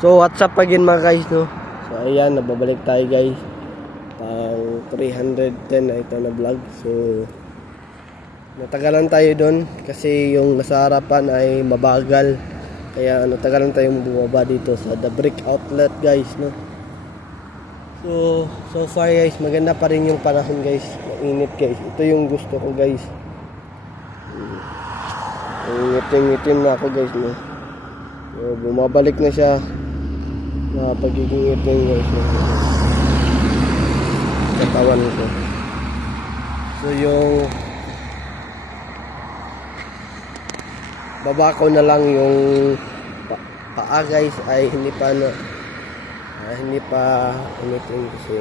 So what's up again mga guys, no? So ayan, nababalik tayo guys. Pang 310 na ito na vlog. So natagalan tayo doon kasi yung nasa harapan ay mabagal. Kaya natagalan tayong bumaba dito sa The Brick Outlet guys, no? So far guys, maganda pa rin yung panahon guys. Mainit guys. Ito yung gusto ko guys. Ngitim-ngitim na ako guys, no? So, bumabalik na siya na pagiging itim guys, no? Katawan ko. So yung baba ko na lang yung paa guys ay hindi pa umitim kasi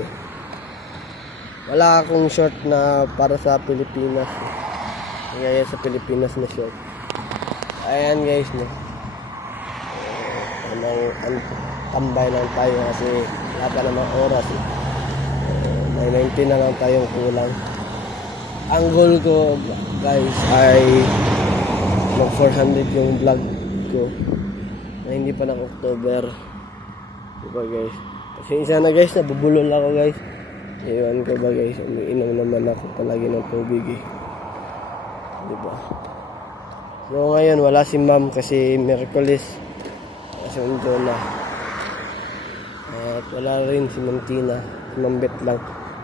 wala akong short na para sa Pilipinas. Kaya sa Pilipinas na short. Ayan guys, no. Tambay lang tayo kasi wala pa namang oras eh. May 19 na lang tayong kulang. Ang goal ko guys ay mag 400 yung vlog ko na hindi pa ng October, diba guys? Kasi isa na guys, nabubulol ako guys. Iwan ko ba guys, umiinom naman ako palagi ng tubig eh, diba? So ngayon wala si ma'am kasi Miyerkules kasi undo na. At wala rin si Ma'am Tina, si Ma'am Bet lang.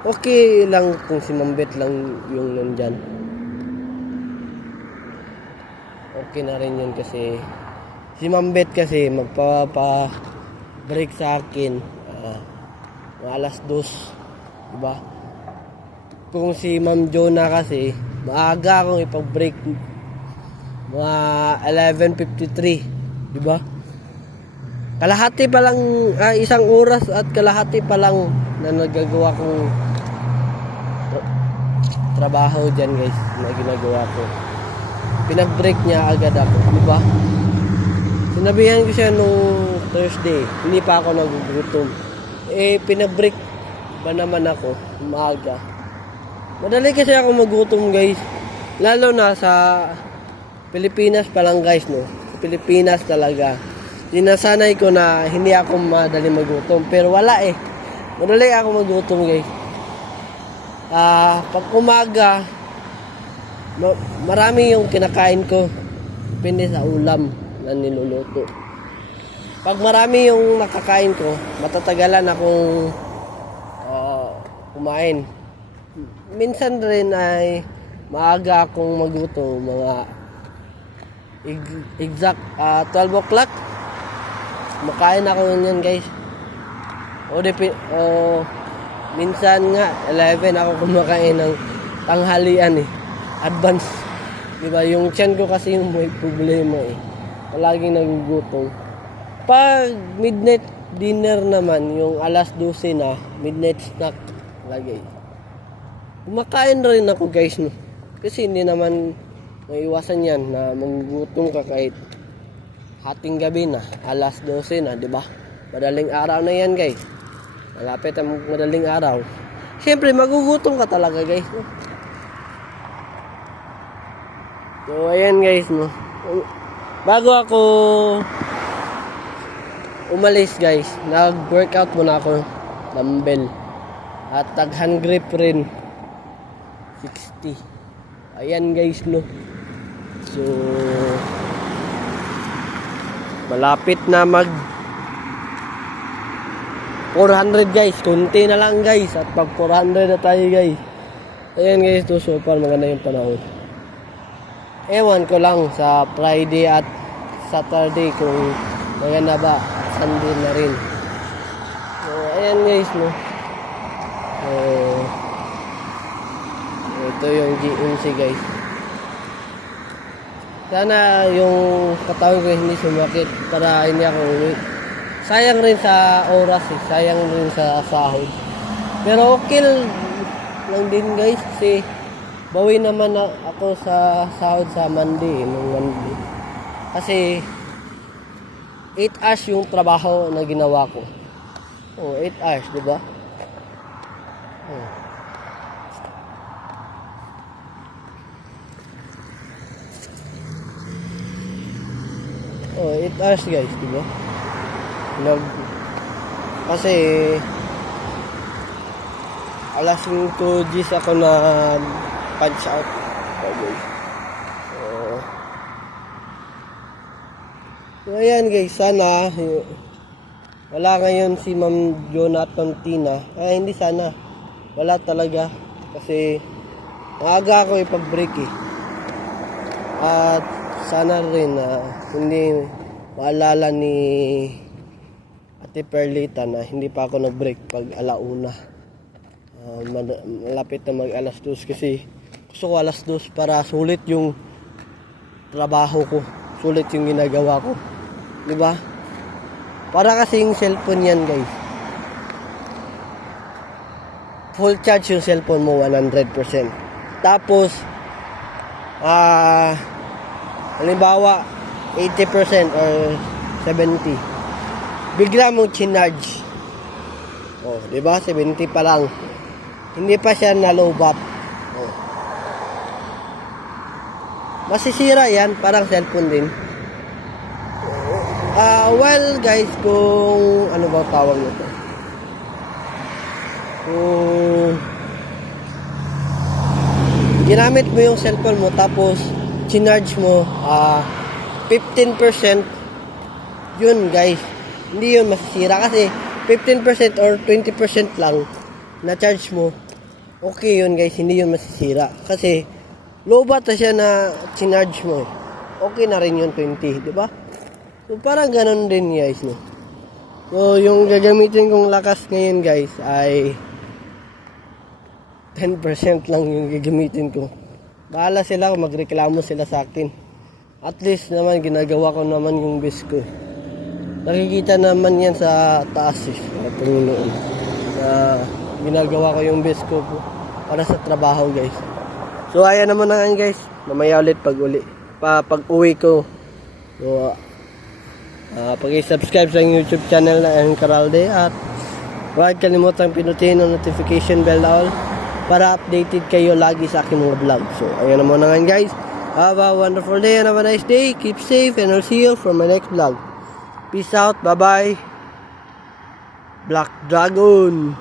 Okay lang kung si Ma'am Bet lang yung nandyan. Okay na rin yun kasi si Ma'am Bet kasi magpapa-break sa akin alas 2, diba? Kung si Ma'am Jonah kasi maaga akong ipag-break mga 11:53, diba? Kalahati pa lang, isang oras at kalahati pa lang na nagagawa kong trabaho dyan guys, na ginagawa ko. Pinag-break niya agad ako, diba? Sinabihan ko siya nung Thursday, hindi pa ako nagugutom. Pinag-break ba naman ako, maaga. Madali kasi ako magutom guys. Lalo na sa Pilipinas pa lang guys, no? Sa Pilipinas talaga. Sinasanay ko na hindi ako madali magutom. Pero wala eh. Madali ako magutom guys. Pag umaga, marami yung kinakain ko. Depende sa ulam na niluluto. Pag marami yung nakakain ko, matatagalan akong kumain. Minsan rin ay maaga akong magutom, mga exact 12 o'clock. Makain ako niyan guys. Minsan nga 11 ako kumakain ng tanghalian eh. Advance. Diba? Yung tiyan ko kasi yung may problema eh. Palaging nagugutom. Pag midnight dinner naman, yung alas 12 na, midnight snack lagi. Kumakain rin ako guys, no? Kasi hindi naman maiwasan yan na magugutom ka kahit hating gabi na, alas 12 na, diba? Madaling araw na yan guys. Malapit ang madaling araw. Siyempre magugutom ka talaga guys, no? So ayan guys, no? Bago ako umalis guys, nag-workout muna ako, dumbbell at tag-hand grip rin 60. Ayan guys, no? So malapit na mag 400 guys, kunti na lang guys at pag 400 na tayo guys. Ayan guys, no? So far maganda yung panahon. Ewan ko lang sa Friday at Saturday kung maganda ba, Sunday na rin. So ayan guys, no? So ito yung GMC guys. Sana yung katawan ko hindi sumakit para hindi ako uwi. Sayang rin sa oras eh. Sayang rin sa sahod. Pero okay lang din guys kasi bawi naman ako sa sahod sa Monday, nung Monday. Kasi 8 hours yung trabaho na ginawa ko. 8 hours, diba? 8 hours guys, diba? Kasi alas 5 Gs ako na punch out. Okay. So ayan guys, sana wala ngayon si Ma'am Jonathan Tina. Hindi sana. Wala talaga. Kasi maaga ako ipag-break eh. At sana rin na hindi maalala ni Ate Perlita na hindi pa ako nag-break pag alauna. Malapit na mag alas 2 kasi gusto ko alas 2 para sulit yung trabaho ko. Sulit yung ginagawa ko. Diba? Para kasing cellphone yan guys. Full charge yung cellphone mo 100%. Tapos halimbawa 80% or 70. Bigla mong chinarge. Di ba? 70 pa lang. Hindi pa siya na low bat. Masisira yan, parang cellphone din. Well guys, kung ano ba tawag nito? Kung ginamit mo yung cellphone mo tapos chinarge mo 15%, yun guys, hindi yun masisira kasi 15% or 20% lang na charge mo, okay yun guys, hindi yun masisira kasi low bat na siya na chinarge mo, okay na rin yun 20, di ba? So parang ganun din guys, no? So yung gagamitin kong lakas ngayon guys ay 10% lang yung gagamitin ko. Bahala sila kung magreklamo sila sa akin. At least naman ginagawa ko naman yung best ko. Nakikita naman yan sa taas eh, sa Panginoon. Na ginagawa ko yung best ko para sa trabaho guys. So ayan naman na guys. Mamaya ulit pag uwi ko. So pag-subscribe sa YouTube channel na Encaralde at huwag kalimutang pinutin ang notification bell na all para updated kayo lagi sa aking mga vlog. So ayan naman na guys. Have a wonderful day and have a nice day. Keep safe and I'll see you for my next vlog. Peace out. Bye bye. Black Dragon.